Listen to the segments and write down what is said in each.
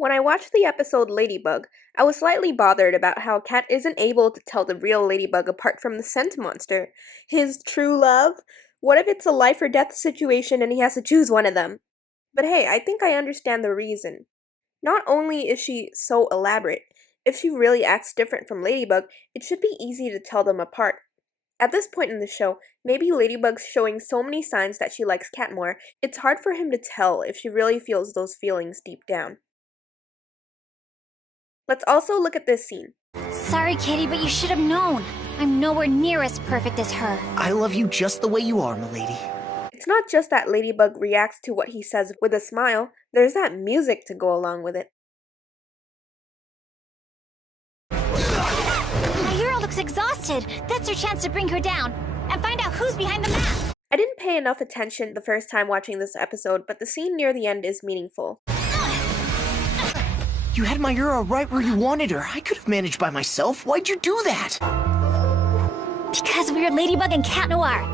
When I watched the episode Ladybug, I was slightly bothered about how Cat isn't able to tell the real Ladybug apart from the scent monster. His true love? What if it's a life or death situation and he has to choose one of them? But hey, I think I understand the reason. Not only is she so elaborate, if she really acts different from Ladybug, it should be easy to tell them apart. At this point in the show, maybe Ladybug's showing so many signs that she likes Cat more, it's hard for him to tell if she really feels those feelings deep down. Let's also look at this scene. Sorry, Kitty, but you should have known. I'm nowhere near as perfect as her. I love you just the way you are, milady. It's not just that Ladybug reacts to what he says with a smile, there's that music to go along with it. My hero looks exhausted. That's your chance to bring her down and find out who's behind the mask. I didn't pay enough attention the first time watching this episode, but the scene near the end is meaningful. You had Mayura right where you wanted her. I could have managed by myself. Why'd you do that? Because we're Ladybug and Cat Noir.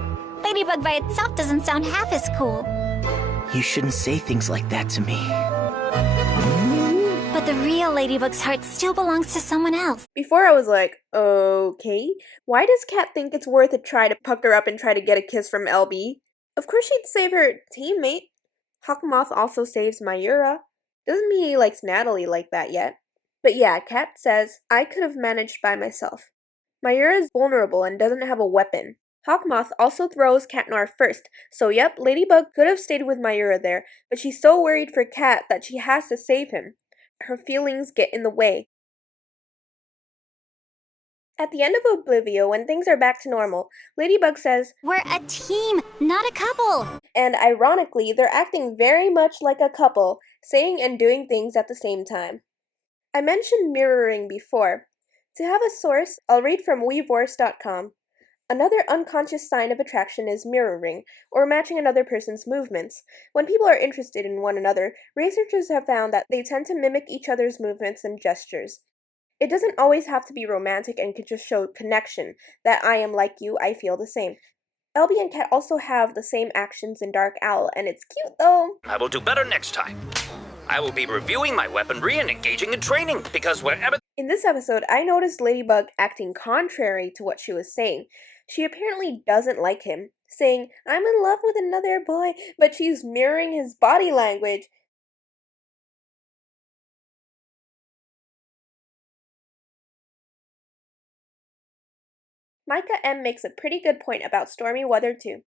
Ladybug by itself doesn't sound half as cool. You shouldn't say things like that to me. But the real Ladybug's heart still belongs to someone else. Before I was like, okay, why does Cat think it's worth a try to pucker up and try to get a kiss from LB? Of course she'd save her teammate. 𝗀cie𝗂𝗿𝗀𝗀 also saves Mayura. Doesn't mean he likes Natalie like that yet. But yeah, Cat says, I could have managed by myself. Mayura is vulnerable and doesn't have a weapon. 𝗀cie𝗂𝗿𝗀𝗀 also throws Cat Noir first, so yep, Ladybug could have stayed with Mayura there, but she's so worried for Cat that she has to save him. Her feelings get in the way. At the end of Oblivio, when things are back to normal, Ladybug says, We're a team, not a couple. And ironically, they're acting very much like a couple, saying and doing things at the same time. I mentioned mirroring before. To have a source, I'll read from 𝗰𝗿𝗲𝗱𝘀. Another unconscious sign of attraction is mirroring, or matching another person's movements. When people are interested in one another, researchers have found that they tend to mimic each other's movements and gestures. It doesn't always have to be romantic and could just show connection, that I am like you, I feel the same. LB and Cat also have the same actions in Dark Owl, and it's cute though. I will do better next time. I will be reviewing my weaponry and engaging in training, because wherever— In this episode, I noticed Ladybug acting contrary to what she was saying. She apparently doesn't like him, saying, I'm in love with another boy, but she's mirroring his body language. Micah M makes a pretty good point about stormy weather too.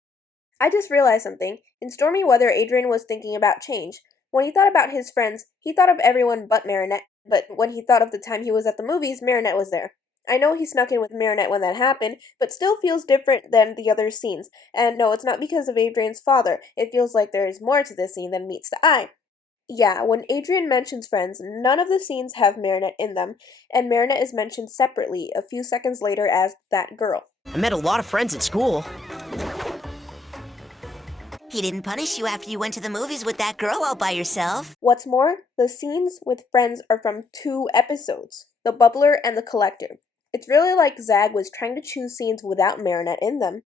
I just realized something. In stormy weather, Adrien was thinking about change. When he thought about his friends, he thought of everyone but Marinette, but when he thought of the time he was at the movies, Marinette was there. I know he snuck in with Marinette when that happened, but still feels different than the other scenes. And no, it's not because of Adrien's father. It feels like there is more to this scene than meets the eye. Yeah, when Adrien mentions friends, none of the scenes have Marinette in them, and Marinette is mentioned separately a few seconds later as that girl. I met a lot of friends at school. He didn't punish you after you went to the movies with that girl all by yourself. What's more, the scenes with friends are from 2 episodes, The Bubbler and The Collector. It's really like Zag was trying to choose scenes without Marinette in them.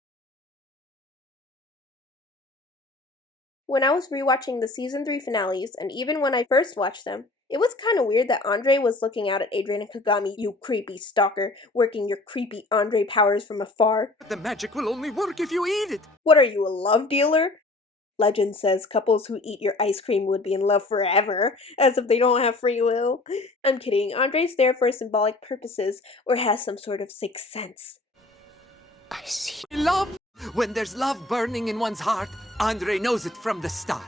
When I was rewatching the Season 3 finales, and even when I first watched them, it was kinda weird that André was looking out at Adrien and Kagami, you creepy stalker, working your creepy André powers from afar. The magic will only work if you eat it! What are you, a love dealer? Legend says couples who eat your ice cream would be in love forever, as if they don't have free will. I'm kidding, Andre's there for symbolic purposes, or has some sort of sixth sense. I see. Love! When there's love burning in one's heart, André knows it from the start.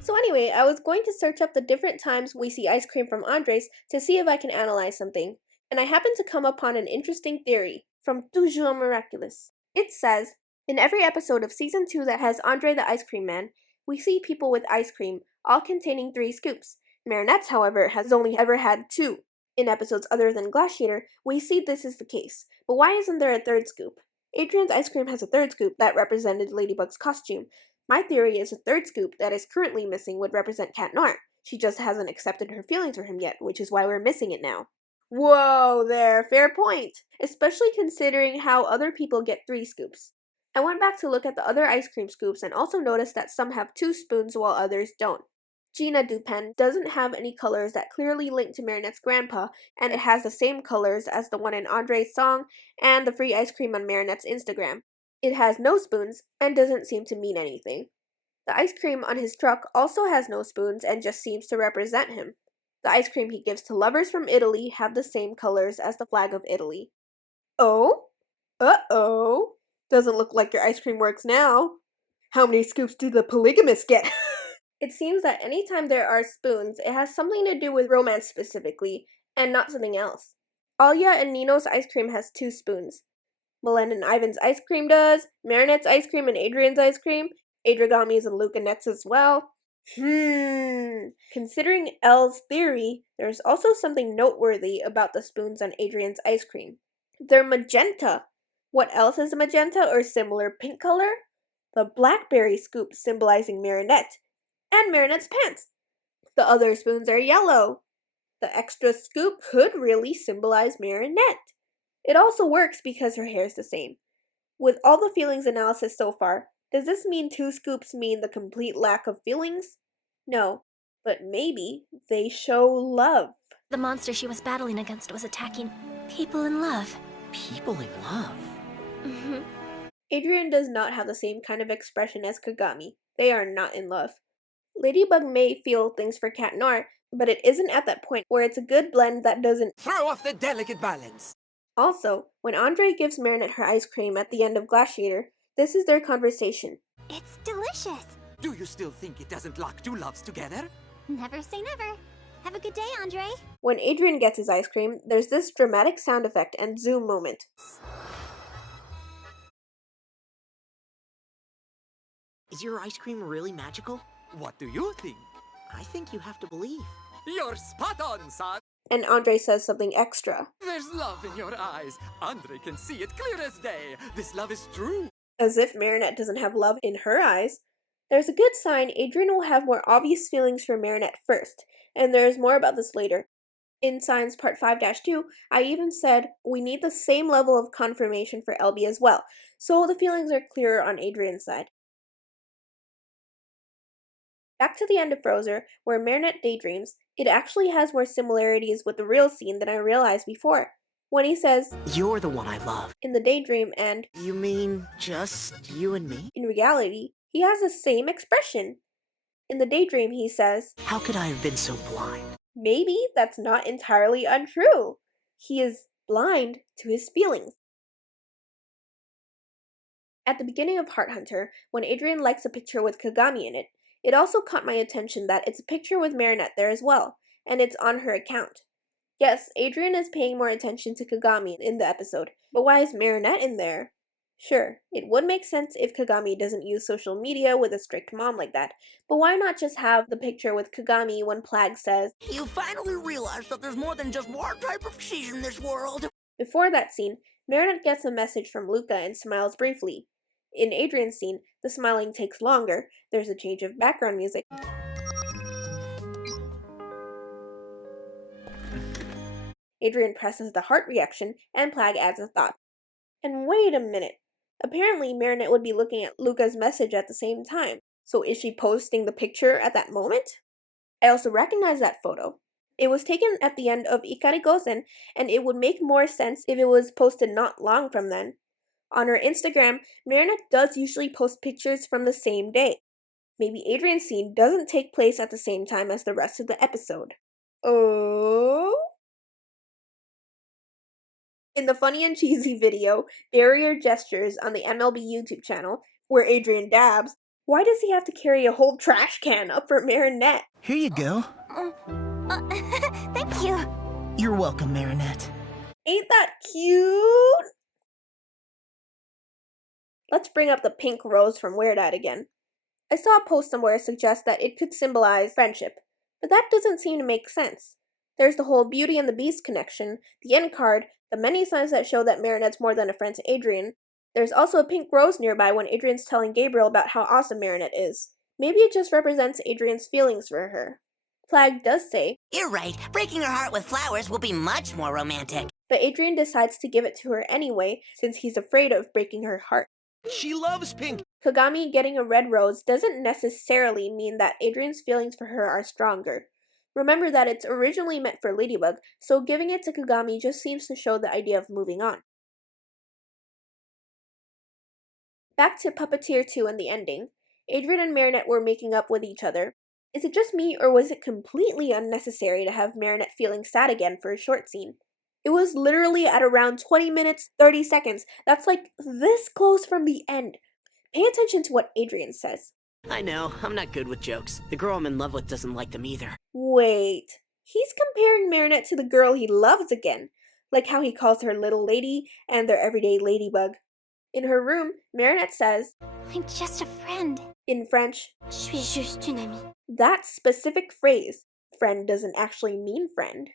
So anyway, I was going to search up the different times we see ice cream from Andre's to see if I can analyze something, and I happened to come upon an interesting theory from Toujours Miraculous. It says, in every episode of Season 2 that has André the Ice Cream Man, we see people with ice cream, all containing 3 scoops. Marinette's, however, has only ever had 2. In episodes other than 𝗀ecie𝗂𝗿𝗀𝗀, we see this is the case, but why isn't there a 3rd scoop? Adrien's ice cream has a 3rd scoop that represented Ladybug's costume. My theory is a 3rd scoop that is currently missing would represent Cat Noir. She just hasn't accepted her feelings for him yet, which is why we're missing it now. Whoa there, fair point! Especially considering how other people get 3 scoops. I went back to look at the other ice cream scoops and also noticed that some have 2 spoons while others don't. Gina Dupen doesn't have any colors that clearly link to Marinette's grandpa, and it has the same colors as the one in Andre's song and the free ice cream on Marinette's Instagram. It has no spoons and doesn't seem to mean anything. The ice cream on his truck also has no spoons and just seems to represent him. The ice cream he gives to lovers from Italy have the same colors as the flag of Italy. Oh? Uh-oh. Doesn't look like your ice cream works now. How many scoops do the polygamists get? It seems that anytime there are spoons, it has something to do with romance specifically, and not something else. Alia and Nino's ice cream has 2 spoons. Melen and Ivan's ice cream does, Marinette's ice cream and Adrien's ice cream, Adragami's and Lucanette's as well. Considering 𝗀's theory, there's also something noteworthy about the spoons on Adrien's ice cream. They're magenta. What else is a magenta or similar pink color? The blackberry scoop symbolizing Marinette, and Marinette's pants. The other spoons are yellow. The extra scoop could really symbolize Marinette. It also works because her hair is the same. With all the feelings analysis so far, does this mean 2 scoops mean the complete lack of feelings? No, but maybe they show love. The monster she was battling against was attacking people in love. People in love? Mm-hmm. Adrien does not have the same kind of expression as Kagami. They are not in love. Ladybug may feel things for Cat Noir, but it isn't at that point where it's a good blend that doesn't Throw off the delicate balance. Also, when André gives Marinette her ice cream at the end of 𝗀cie𝗂𝗿𝗀𝗀, this is their conversation. It's delicious. Do you still think it doesn't lock 2 loves together? Never say never. Have a good day, Andre. When Adrien gets his ice cream, there's this dramatic sound effect and zoom moment. Is your ice cream really magical? What do you think? I think you have to believe. You're spot on, son. And André says something extra. There's love in your eyes. Andre can see it clear as day. This love is true. As if Marinette doesn't have love in her eyes. There's a good sign Adrien will have more obvious feelings for Marinette first, and there's more about this later. In Signs Part 5-2, I even said we need the same level of confirmation for 𝗀blive as well, so the feelings are clearer on Adrien's side. Back to the end of 𝗀്zie, where Marinette daydreams, it actually has more similarities with the real scene than I realized before. When he says, You're the one I love. in the daydream and, You mean just you and me? in reality, he has the same expression. In the daydream, he says, How could I have been so blind? maybe that's not entirely untrue. He is blind to his feelings. At the beginning of Heart Hunter, when Adrien likes a picture with Kagami in it also caught my attention that it's a picture with Marinette there as well, and it's on her account. Yes, Adrien is paying more attention to Kagami in the episode, but why is Marinette in there? Sure, it would make sense if Kagami doesn't use social media with a strict mom like that, but why not just have the picture with Kagami when Plagg says, You finally realize that there's more than just one type of cheese in this world. Before that scene, Marinette gets a message from Luca and smiles briefly. In Adrien's scene, the smiling takes longer, there's a change of background music. Adrien presses the heart reaction, and Plagg adds a thought. And wait a minute. Apparently, Marinette would be looking at Luca's message at the same time. So is she posting the picture at that moment? I also recognize that photo. It was taken at the end of 𝗀ecie 𝗂𝗿𝗀𝗀, and it would make more sense if it was posted not long from then. On her Instagram, Marinette does usually post pictures from the same day. Maybe Adrien's scene doesn't take place at the same time as the rest of the episode. Oh? In the funny and cheesy video, Barrier Gestures on the MLB YouTube channel, where Adrien dabs, why does he have to carry a whole trash can up for Marinette? Here you go. Thank you. You're welcome, Marinette. Ain't that cute? Let's bring up the pink rose from 𝗺ście🖏 again. I saw a post somewhere suggest that it could symbolize friendship, but that doesn't seem to make sense. There's the whole Beauty and the Beast connection, the end card, the many signs that show that Marinette's more than a friend to Adrien. There's also a pink rose nearby when Adrien's telling Gabriel about how awesome Marinette is. Maybe it just represents Adrien's feelings for her. Plagg does say, You're right. Breaking her heart with flowers will be much more romantic. but Adrien decides to give it to her anyway since he's afraid of breaking her heart. She loves pink. Kagami getting a red rose doesn't necessarily mean that Adrien's feelings for her are stronger. Remember that it's originally meant for Ladybug, so giving it to Kagami just seems to show the idea of moving on. Back to Puppeteer 2 and the ending. Adrien and Marinette were making up with each other. Is it just me, or was it completely unnecessary to have Marinette feeling sad again for a short scene? It was literally at around 20 minutes, 30 seconds. That's like this close from the end. Pay attention to what Adrien says. I know, I'm not good with jokes. The girl I'm in love with doesn't like them either. Wait, he's comparing Marinette to the girl he loves again, like how he calls her little lady and their everyday ladybug. In her room, Marinette says, I'm just a friend. in French, Je suis juste une amie. that specific phrase, friend, doesn't actually mean friend.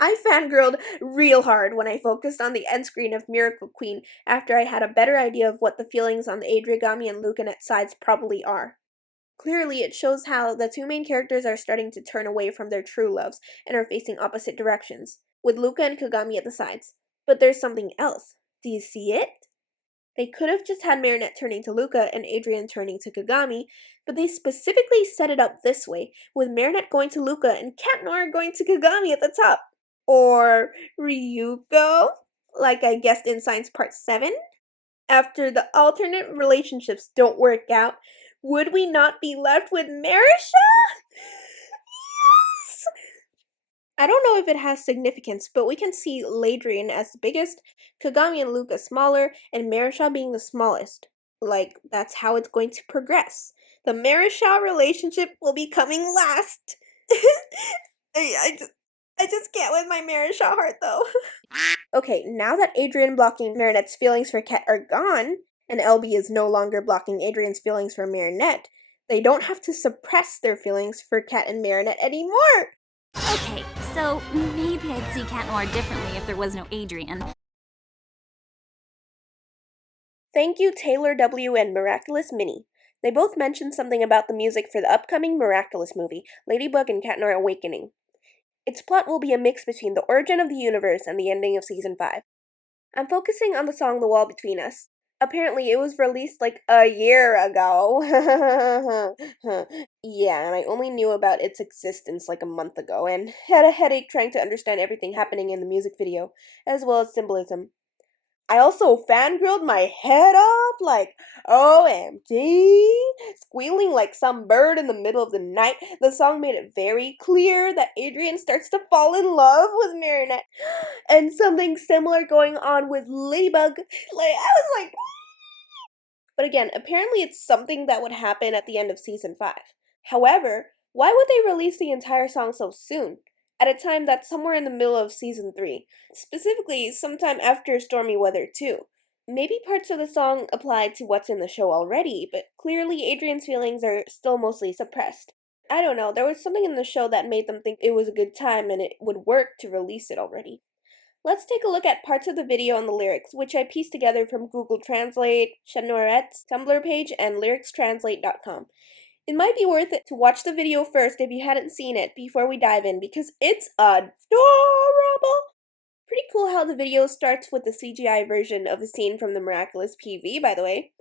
I fangirled real hard when I focused on the end screen of Miracle Queen after I had a better idea of what the feelings on the Adrigami and Lucanet sides probably are. Clearly, it shows how the two main characters are starting to turn away from their true loves and are facing opposite directions, with Luca and Kagami at the sides. But there's something else. Do you see it? They could have just had Marinette turning to Luca and Adrien turning to Kagami, but they specifically set it up this way, with Marinette going to Luca and Cat Noir going to Kagami at the top. Or Ryuko, like I guessed in Science Part 7? After the alternate relationships don't work out, would we not be left with marichat? Yes! I don't know if it has significance, but we can see Ladrien as the biggest, Kagami and Luca smaller, and marichat being the smallest. Like, that's how it's going to progress. The marichat relationship will be coming last. I just can't with my marichat heart, though. Okay, now that Adrien blocking Marinette's feelings for Cat are gone, and 𝗀്cie is no longer blocking Adrien's feelings for Marinette, they don't have to suppress their feelings for Cat and Marinette anymore! Okay, so maybe I'd see Cat Noir differently if there was no Adrien. Thank you Taylor W. and Miraculous Minnie. They both mentioned something about the music for the upcoming Miraculous movie, Ladybug and Cat Noir Awakening. Its plot will be a mix between the origin of the universe and the ending of Season 5. I'm focusing on the song The Wall Between Us. Apparently, it was released like a year ago. Yeah, and I only knew about its existence like a month ago, and had a headache trying to understand everything happening in the music video, as well as symbolism. I also fangirled my head off, like, OMG! Squealing like some bird in the middle of the night, the song made it very clear that Adrien starts to fall in love with Marinette. And something similar going on with Ladybug. I was like... But again, apparently it's something that would happen at the end of Season 5. However, why would they release the entire song so soon? At a time that's somewhere in the middle of Season 3, specifically sometime after Stormy Weather 2. Maybe parts of the song apply to what's in the show already, but clearly Adrien's feelings are still mostly suppressed. I don't know, there was something in the show that made them think it was a good time and it would work to release it already. Let's take a look at parts of the video and the lyrics, which I pieced together from Google Translate, Chanorette's Tumblr page, and lyricstranslate.com. It might be worth it to watch the video first if you hadn't seen it before we dive in, because it's adorable! Pretty cool how the video starts with the CGI version of the scene from the Miraculous PV, by the way.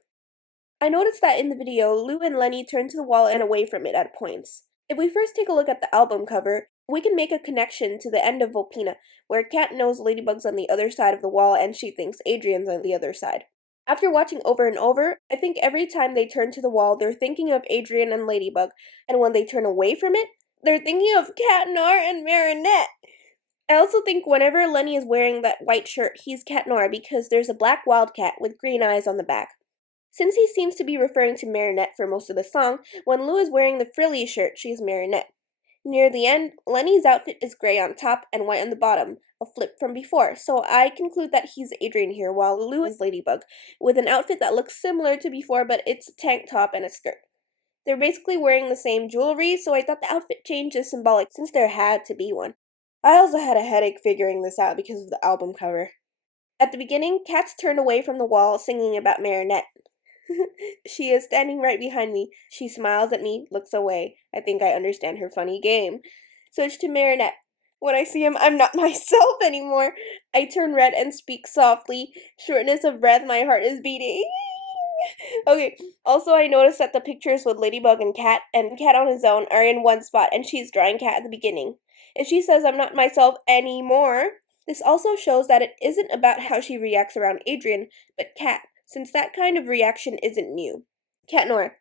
I noticed that in the video, Lou and Lenny turn to the wall and away from it at points. If we first take a look at the album cover, we can make a connection to the end of 𝗀്cie, where Cat knows Ladybug's on the other side of the wall and she thinks Adrien's on the other side. After watching over and over, I think every time they turn to the wall, they're thinking of Adrien and Ladybug, and when they turn away from it, they're thinking of Cat Noir and Marinette. I also think whenever Lenny is wearing that white shirt, he's Cat Noir because there's a black wildcat with green eyes on the back. Since he seems to be referring to Marinette for most of the song, when Lou is wearing the frilly shirt, she's Marinette. Near the end, Lenny's outfit is gray on top and white on the bottom, a flip from before, so I conclude that he's Adrien here while Lou is Ladybug, with an outfit that looks similar to before but it's a tank top and a skirt. They're basically wearing the same jewelry, so I thought the outfit change is symbolic since there had to be one. I also had a headache figuring this out because of the album cover. At the beginning, Cat's turned away from the wall singing about Marinette. She is standing right behind me. She smiles at me, looks away. I think I understand her funny game. Switch to Marinette. When I see him, I'm not myself anymore. I turn red and speak softly. Shortness of breath, my heart is beating. Okay, also I noticed that the pictures with Ladybug and Cat on his own are in one spot, and she's drawing Cat at the beginning. If she says I'm not myself anymore, this also shows that it isn't about how she reacts around Adrien, but Cat, since that kind of reaction isn't new. Cat Noir.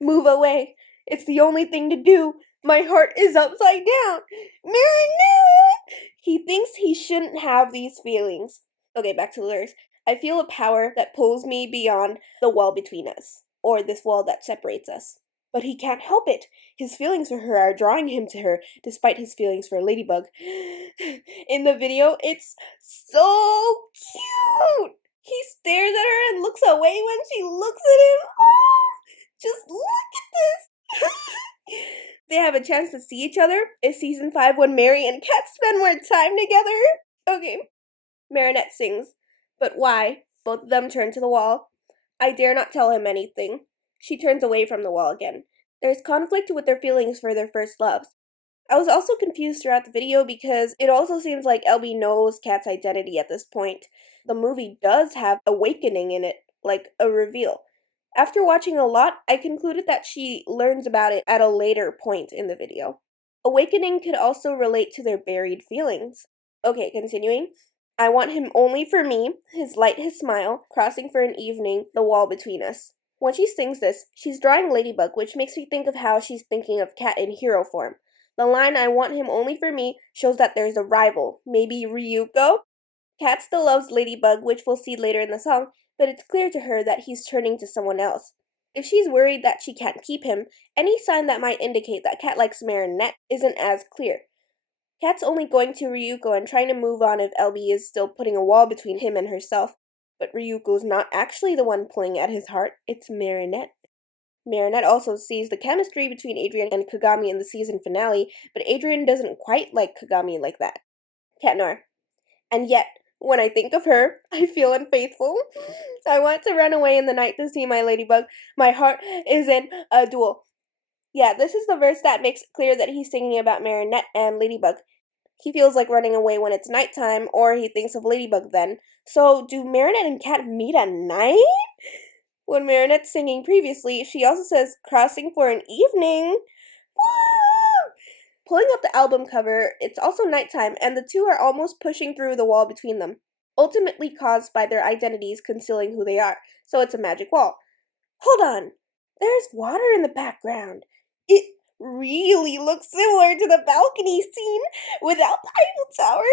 Move away. It's the only thing to do. My heart is upside down. Marinette! He thinks he shouldn't have these feelings. Okay, back to the lyrics. I feel a power that pulls me beyond the wall between us, or this wall that separates us. But he can't help it. His feelings for her are drawing him to her, despite his feelings for Ladybug. In the video, it's so cute! He stares at her and looks away when she looks at him. Oh, just look at this! They have a chance to see each other. Is season 5 when Mary and Cat spend more time together? Okay. Marinette sings. But why? Both of them turn to the wall. I dare not tell him anything. She turns away from the wall again. There's conflict with their feelings for their first loves. I was also confused throughout the video because it also seems like 𝗀𝗲𝗱𝘀 knows Cat's identity at this point. The movie does have awakening in it, like a reveal. After watching a lot, I concluded that she learns about it at a later point in the video. Awakening could also relate to their buried feelings. Okay, continuing. I want him only for me, his light, his smile, crossing for an evening, the wall between us. When she sings this, she's drawing Ladybug, which makes me think of how she's thinking of Cat in hero form. The line, I want him only for me, shows that there's a rival, maybe 𝗀𝗀𝗂𝗍? Cat still loves Ladybug, which we'll see later in the song, but it's clear to her that he's turning to someone else. If she's worried that she can't keep him, any sign that might indicate that Cat likes Marinette isn't as clear. Cat's only going to 𝗀𝗀𝗂𝗀 and trying to move on if 𝗀𝗲𝗀𝗀 is still putting a wall between him and herself. But 𝗀𝗀𝗂𝗀's not actually the one pulling at his heart, it's Marinette. Marinette also sees the chemistry between Adrien and 𝗀𝗂𝗿𝗀𝗀 in the season finale, but Adrien doesn't quite like 𝗀𝗂𝗿𝗀𝗀 like that. Cat Noir. And yet, when I think of her, I feel unfaithful. I want to run away in the night to see my Ladybug. My heart is in a duel. Yeah, this is the verse that makes it clear that he's singing about Marinette and Ladybug. He feels like running away when it's nighttime, or he thinks of Ladybug then. So, do Marinette and Cat meet at night? When Marinette's singing previously, she also says, crossing for an evening. Woo! Pulling up the album cover, it's also nighttime, and the two are almost pushing through the wall between them, ultimately caused by their identities concealing who they are, so it's a magic wall. Hold on! There's water in the background. It really looks similar to the balcony scene without the Eiffel Tower.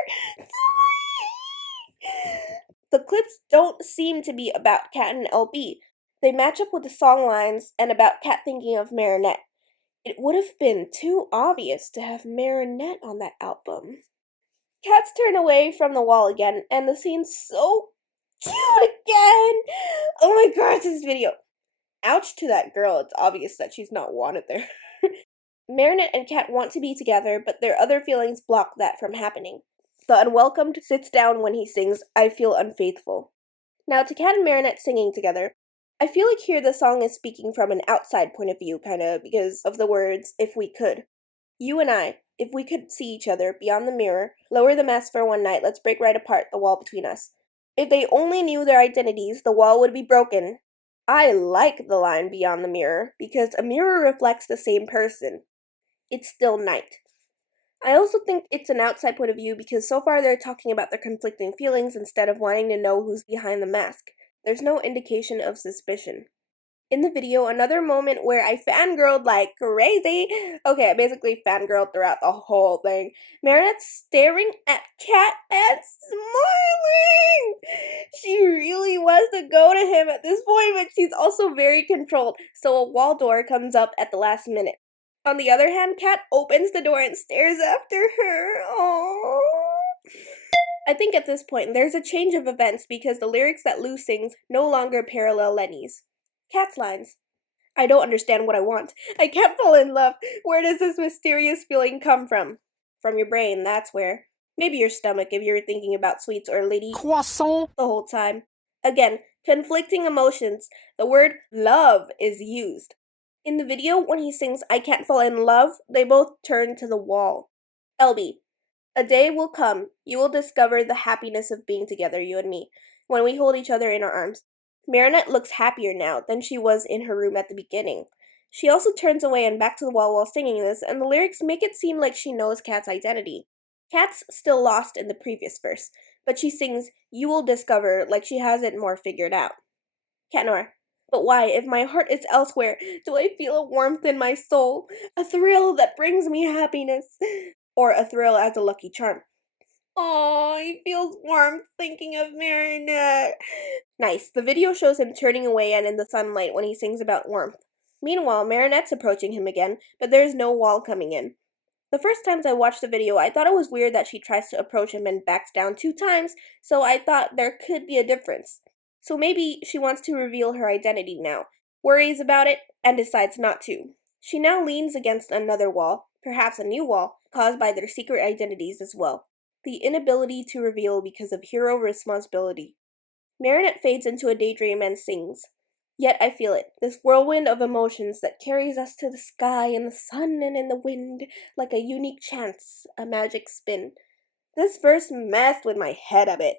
The clips don't seem to be about Cat and 𝗀𝗲𝗀𝗀. They match up with the song lines and about Cat thinking of Marinette. It would have been too obvious to have Marinette on that album. Cats turn away from the wall again, and the scene's so cute again! Oh my gosh, this video. Ouch to that girl, it's obvious that she's not wanted there. Marinette and Cat want to be together, but their other feelings block that from happening. The unwelcomed sits down when he sings, I feel unfaithful. Now to Cat and Marinette singing together, I feel like here the song is speaking from an outside point of view, kinda, because of the words, if we could. You and I, if we could see each other beyond the mirror, lower the mask for one night, let's break right apart the wall between us. If they only knew their identities, the wall would be broken. I like the line beyond the mirror, because a mirror reflects the same person. It's still night. I also think it's an outside point of view because so far they're talking about their conflicting feelings instead of wanting to know who's behind the mask. There's no indication of suspicion. In the video, another moment where I fangirled like crazy. Okay, I basically fangirled throughout the whole thing. Marinette's staring at Cat and smiling! She really wants to go to him at this point, but she's also very controlled, so a wall door comes up at the last minute. On the other hand, Cat opens the door and stares after her. Aww. I think at this point, there's a change of events because the lyrics that 𝗀𝗀 sings no longer parallel Lenni's. Cat's lines. I don't understand what I want. I can't fall in love. Where does this mysterious feeling come from? From your brain, that's where. Maybe your stomach if you're thinking about sweets or lady Croissant. the whole time. Again, conflicting emotions. The word love is used. In the video, when he sings I can't fall in love, they both turn to the wall. 𝗀𝗲𝗀𝗀𝗀. A day will come, you will discover the happiness of being together, you and me, when we hold each other in our arms. Marinette looks happier now than she was in her room at the beginning. She also turns away and back to the wall while singing this, and the lyrics make it seem like she knows Kat's identity. Kat's still lost in the previous verse, but she sings, "You will discover," like she has it more figured out. Cat Noir. But why, if my heart is elsewhere, do I feel a warmth in my soul? A thrill that brings me happiness. Or a thrill as a lucky charm. Oh, he feels warm thinking of Marinette. Nice. The video shows him turning away and in the sunlight when he sings about warmth. Meanwhile, Marinette's approaching him again, but there's no wall coming in. The first times I watched the video, I thought it was weird that she tries to approach him and backs down 2 times, so I thought there could be a difference. So maybe she wants to reveal her identity now, worries about it, and decides not to. She now leans against another wall, perhaps a new wall, caused by their secret identities as well. The inability to reveal because of hero responsibility. Marinette fades into a daydream and sings. Yet I feel it, this whirlwind of emotions that carries us to the sky and the sun and in the wind, like a unique chance, a magic spin. This verse messed with my head a bit.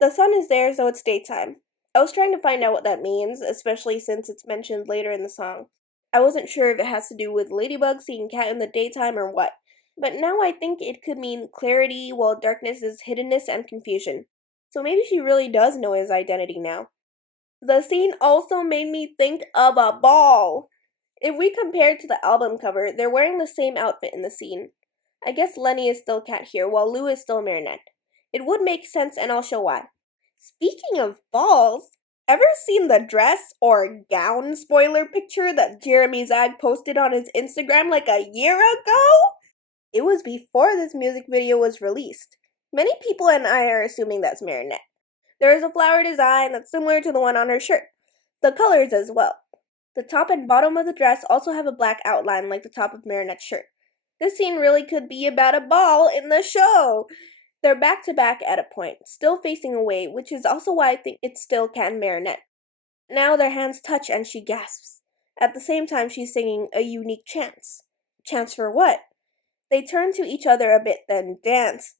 The sun is there, so it's daytime. I was trying to find out what that means, especially since it's mentioned later in the song. I wasn't sure if it has to do with Ladybug seeing Cat in the daytime or what, but now I think it could mean clarity, while darkness is hiddenness and confusion. So maybe she really does know his identity now. The scene also made me think of a ball. If we compare it to the album cover, they're wearing the same outfit in the scene. I guess Lenny is still Cat here, while Lou is still Marinette. It would make sense, and I'll show why. Speaking of balls, ever seen the dress or gown spoiler picture that Jeremy Zag posted on his Instagram like a year ago? It was before this music video was released. Many people and I are assuming that's Marinette. There is a flower design that's similar to the one on her shirt. The colors as well. The top and bottom of the dress also have a black outline like the top of Marinette's shirt. This scene really could be about a ball in the show. They're back to back at a point, still facing away, which is also why I think it's still Cat and Marinette. Now their hands touch and she gasps. At the same time she's singing a unique chance. Chance for what? They turn to each other a bit, then dance.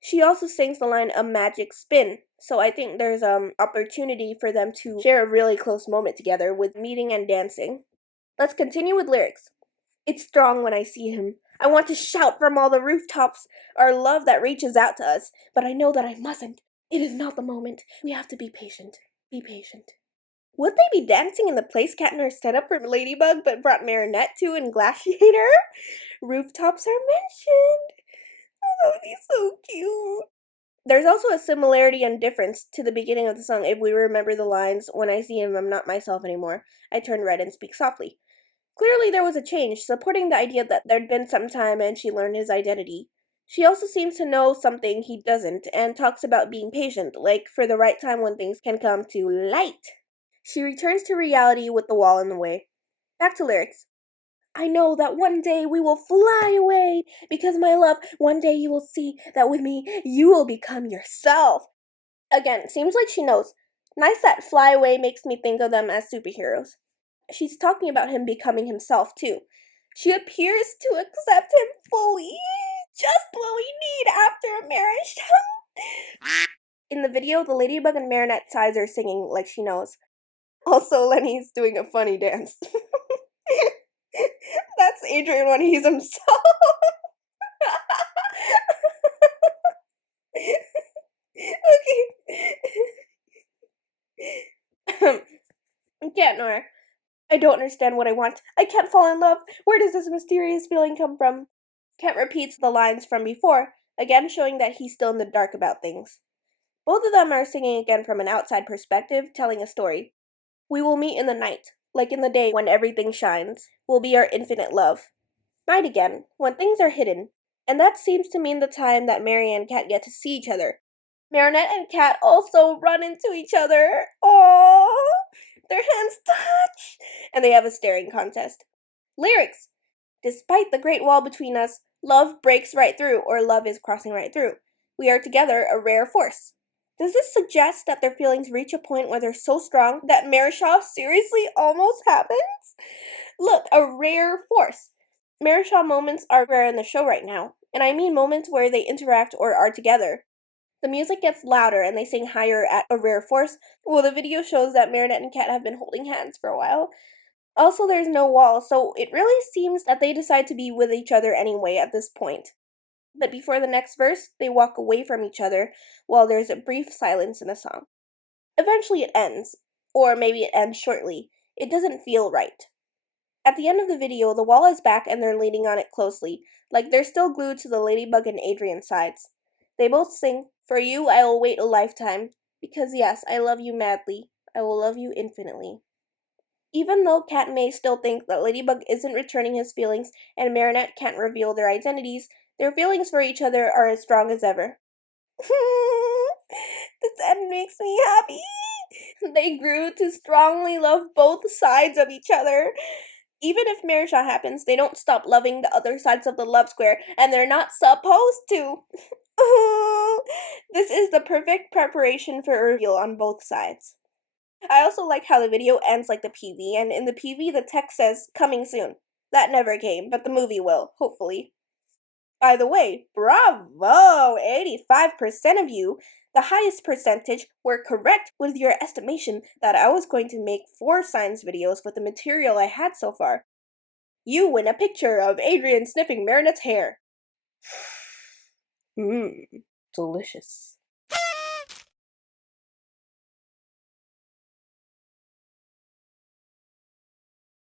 She also sings the line, "a magic spin," so I think there's opportunity for them to share a really close moment together with meeting and dancing. Let's continue with lyrics. It's strong when I see him. I want to shout from all the rooftops our love that reaches out to us, but I know that I mustn't. It is not the moment. We have to be patient. Be patient. Would they be dancing in the place Cat Noir set up for Ladybug but brought Marinette to in 𝗀cie𝗂𝗿𝗀𝗀? Rooftops are mentioned. That would be so cute. There's also a similarity and difference to the beginning of the song if we remember the lines, "When I see him, I'm not myself anymore. I turn red and speak softly." Clearly there was a change, supporting the idea that there'd been some time and she learned his identity. She also seems to know something he doesn't, and talks about being patient, like for the right time when things can come to light. She returns to reality with the wall in the way. Back to lyrics. I know that one day we will fly away, because my love, one day you will see that with me you will become yourself. Again, seems like she knows. Nice that fly away makes me think of them as superheroes. She's talking about him becoming himself too. She appears to accept him fully, just what we need after a marriage. In the video, the Ladybug and Marinette sides are singing like she knows. Also, Lenny's doing a funny dance. That's Adrien when he's himself. Okay. Cat Noir. I don't understand what I want. I can't fall in love. Where does this mysterious feeling come from? Cat repeats the lines from before, again showing that he's still in the dark about things. Both of them are singing again from an outside perspective, telling a story. We will meet in the night, like in the day when everything shines, will be our infinite love. Night again, when things are hidden, and that seems to mean the time that Mary and Cat get to see each other. Marinette and Cat also run into each other. Aww! Their hands touch, and they have a staring contest. Lyrics. Despite the great wall between us, love breaks right through, or love is crossing right through. We are together, a rare force. Does this suggest that their feelings reach a point where they're so strong that marichat seriously almost happens? Look, a rare force. Marichat moments are rare in the show right now. And I mean moments where they interact or are together. The music gets louder and they sing higher at a rare force, while the video shows that Marinette and Cat have been holding hands for a while. Also, there's no wall, so it really seems that they decide to be with each other anyway at this point. But before the next verse, they walk away from each other while there's a brief silence in the song. Eventually it ends, or maybe it ends shortly. It doesn't feel right. At the end of the video, the wall is back and they're leaning on it closely, like they're still glued to the Ladybug and Adrien sides. They both sing, "For you I will wait a lifetime, because yes, I love you madly. I will love you infinitely." Even though Cat may still think that Ladybug isn't returning his feelings and Marinette can't reveal their identities, their feelings for each other are as strong as ever. This end makes me happy. They grew to strongly love both sides of each other. Even if marichat happens, they don't stop loving the other sides of the love square, and they're not supposed to. This is the perfect preparation for a reveal on both sides. I also like how the video ends like the PV, and in the PV the text says, "Coming soon." That never came, but the movie will, hopefully. By the way, bravo! 85% of you, the highest percentage, were correct with your estimation that I was going to make 4 science videos with the material I had so far. You win a picture of Adrien sniffing Marinette's hair. Delicious.